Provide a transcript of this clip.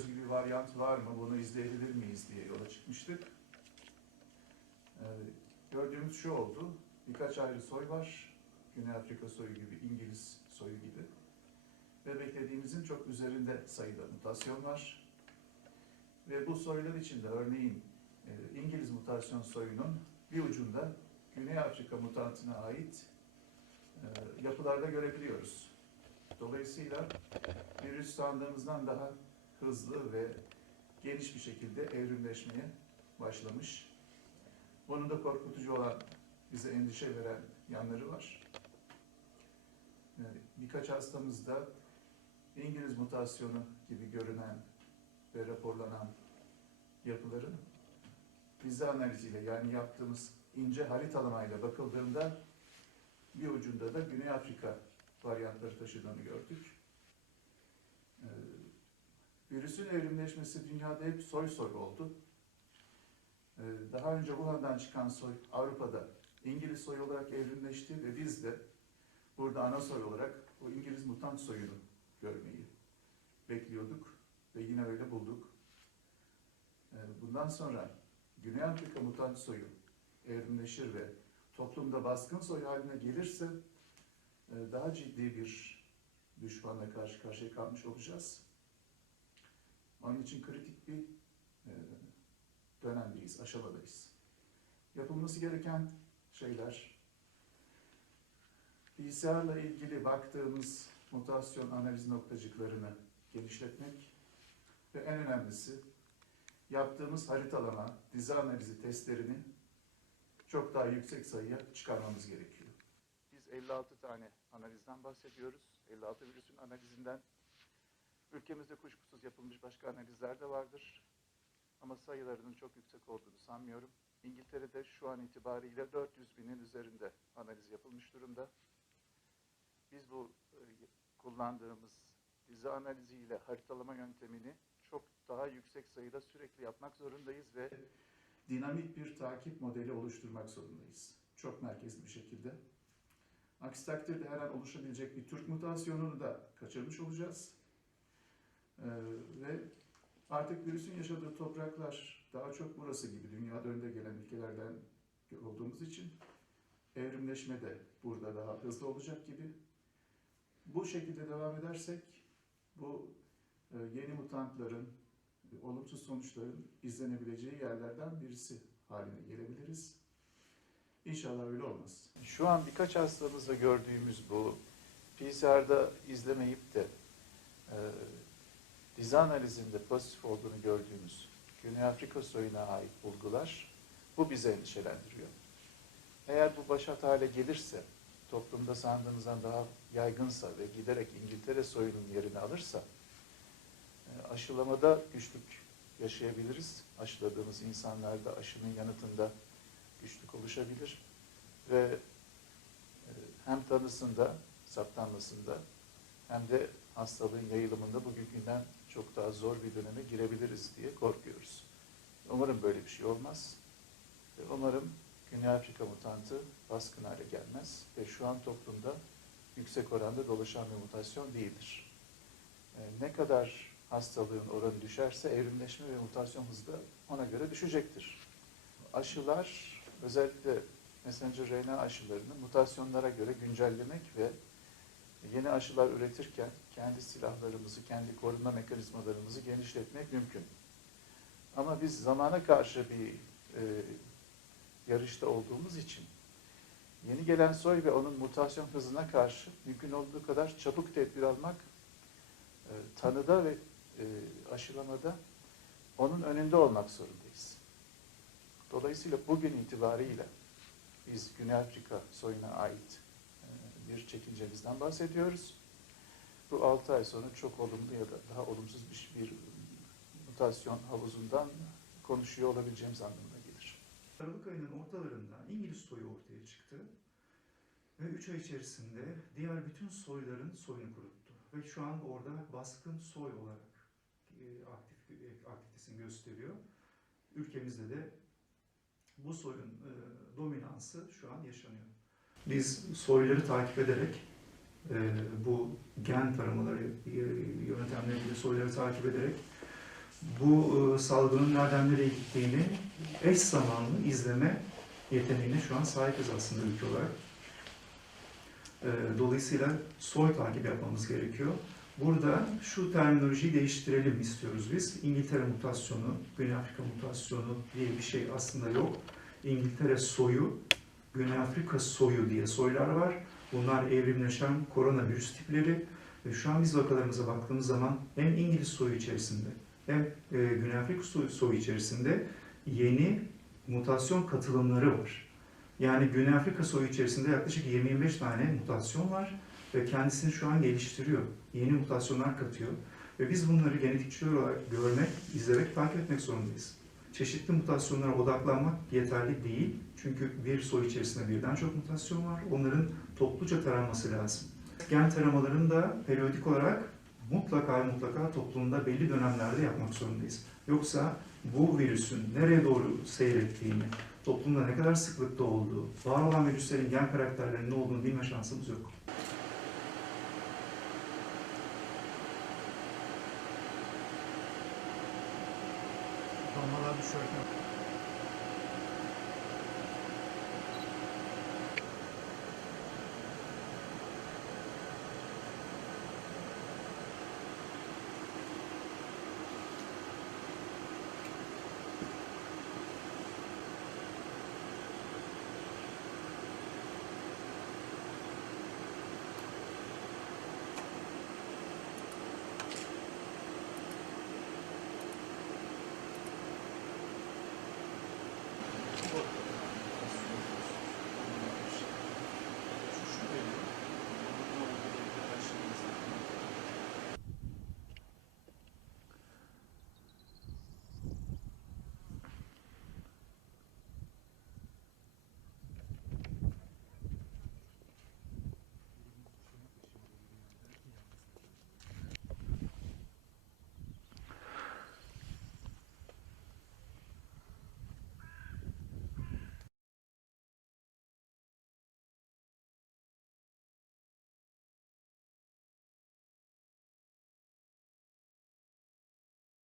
özgü bir varyant var mı, bunu izleyebilir miyiz diye yola çıkmıştık. Ee, gördüğümüz şu oldu, birkaç ayrı soy var. Güney Afrika soyu gibi, İngiliz soyu gibi. Ve beklediğimizin çok üzerinde sayıda mutasyon var. Ve bu soylar içinde örneğin e, İngiliz mutasyon soyunun bir ucunda Güney Afrika mutantına ait e, yapılarda görebiliyoruz. Dolayısıyla virüs sandığımızdan daha hızlı ve geniş bir şekilde evrimleşmeye başlamış. Bunun da korkutucu olan, bize endişe veren yanları var. E, Birkaç hastamızda İngiliz mutasyonu gibi görünen ve raporlanan yapıların vize analiziyle yani yaptığımız ince haritalamayla bakıldığında bir ucunda da Güney Afrika varyantları taşıdığını gördük. Ee, virüsün evrimleşmesi dünyada hep soy soy oldu. Ee, daha önce Wuhan'dan çıkan soy Avrupa'da İngiliz soy olarak evrimleşti ve biz de burada ana soy olarak o İngiliz mutant soyunu görmeyi bekliyorduk ve yine öyle bulduk. Ee, Bundan sonra Güney Afrika mutant soyu evrimleşir ve toplumda baskın soy haline gelirse e, daha ciddi bir düşmanla karşı karşıya kalmış olacağız. Onun için kritik bir e, dönemdeyiz, aşamadayız. Yapılması gereken şeyler bilgisayarla ilgili baktığımız mutasyon analiz noktacıklarını genişletmek ve en önemlisi yaptığımız haritalama, dizi analizi testlerini çok daha yüksek sayıya çıkarmamız gerekiyor. Biz 56 tane analizden bahsediyoruz. 56 virüsün analizinden. Ülkemizde kuşkusuz yapılmış başka analizler de vardır. Ama sayılarının çok yüksek olduğunu sanmıyorum. İngiltere'de şu an itibariyle 400 binin üzerinde analiz yapılmış durumda. Biz bu e, kullandığımız dizi analiziyle haritalama yöntemini çok daha yüksek sayıda sürekli yapmak zorundayız ve dinamik bir takip modeli oluşturmak zorundayız. Çok merkezli bir şekilde. Aksi takdirde her an oluşabilecek bir Türk mutasyonunu da kaçırmış olacağız. Ee, ve artık virüsün yaşadığı topraklar daha çok burası gibi dünyada önde gelen ülkelerden olduğumuz için evrimleşme de burada daha hızlı olacak gibi. Bu şekilde devam edersek bu e, yeni mutantların, e, olumsuz sonuçların izlenebileceği yerlerden birisi haline gelebiliriz. İnşallah öyle olmaz. Şu an birkaç hastamızda gördüğümüz bu PCR'da izlemeyip de e, dizi analizinde pozitif olduğunu gördüğümüz Güney Afrika soyuna ait bulgular bu bizi endişelendiriyor. Eğer bu başat hale gelirse, toplumda sandığımızdan daha yaygınsa ve giderek İngiltere soyunun yerini alırsa e, aşılamada güçlük yaşayabiliriz. Aşıladığımız insanlarda aşının yanıtında güçlük oluşabilir ve e, hem tanısında, saptanmasında hem de hastalığın yayılımında bugünkünden çok daha zor bir döneme girebiliriz diye korkuyoruz. Umarım böyle bir şey olmaz. Umarım Güney Afrika mutantı baskın hale gelmez ve şu an toplumda yüksek oranda dolaşan bir mutasyon değildir. E, ne kadar hastalığın oranı düşerse evrimleşme ve mutasyon hızı da ona göre düşecektir. Aşılar özellikle messenger RNA aşılarını mutasyonlara göre güncellemek ve yeni aşılar üretirken kendi silahlarımızı, kendi korunma mekanizmalarımızı genişletmek mümkün. Ama biz zamana karşı bir e, yarışta olduğumuz için yeni gelen soy ve onun mutasyon hızına karşı mümkün olduğu kadar çabuk tedbir almak e, tanıda ve e, aşılamada onun önünde olmak zorundayız. Dolayısıyla bugün itibariyle biz Güney Afrika soyuna ait e, bir çekincemizden bahsediyoruz. Bu 6 ay sonra çok olumlu ya da daha olumsuz bir, bir mutasyon havuzundan konuşuyor olabileceğimiz anlamına gelir. Aralık ayının ortalarında İngiliz soyu ortaya çıktı. Ve 3 ay içerisinde diğer bütün soyların soyunu kuruttu. Ve şu an orada baskın soy olarak e, aktif, e, aktivitesini gösteriyor. Ülkemizde de bu soyun e, dominansı şu an yaşanıyor. Biz soyları takip ederek e, bu gen taramaları e, yöntemleriyle soyları takip ederek bu e, salgının nereden nereye gittiğini eş zamanlı izleme yeteneğine şu an sahibiz aslında ülke olarak. E, Dolayısıyla soy takibi yapmamız gerekiyor. Burada şu terminolojiyi değiştirelim istiyoruz biz. İngiltere mutasyonu, Güney Afrika mutasyonu diye bir şey aslında yok. İngiltere soyu, Güney Afrika soyu diye soylar var. Bunlar evrimleşen koronavirüs tipleri. Ve şu an biz vakalarımıza baktığımız zaman hem İngiliz soyu içerisinde hem e, Güney Afrika soyu, soyu içerisinde yeni mutasyon katılımları var. Yani Güney Afrika soyu içerisinde yaklaşık 20-25 tane mutasyon var ve kendisini şu an geliştiriyor. Yeni mutasyonlar katıyor. Ve biz bunları genetikçiler olarak görmek, izlemek, takip etmek zorundayız. Çeşitli mutasyonlara odaklanmak yeterli değil. Çünkü bir soy içerisinde birden çok mutasyon var. Onların topluca taranması lazım. Gen taramalarını da periyodik olarak mutlaka mutlaka toplumda belli dönemlerde yapmak zorundayız. Yoksa bu virüsün nereye doğru seyrettiğini, toplumda ne kadar sıklıkta olduğu, var olan virüslerin gen karakterlerinin ne olduğunu bilme şansımız yok. Damlalar düşerken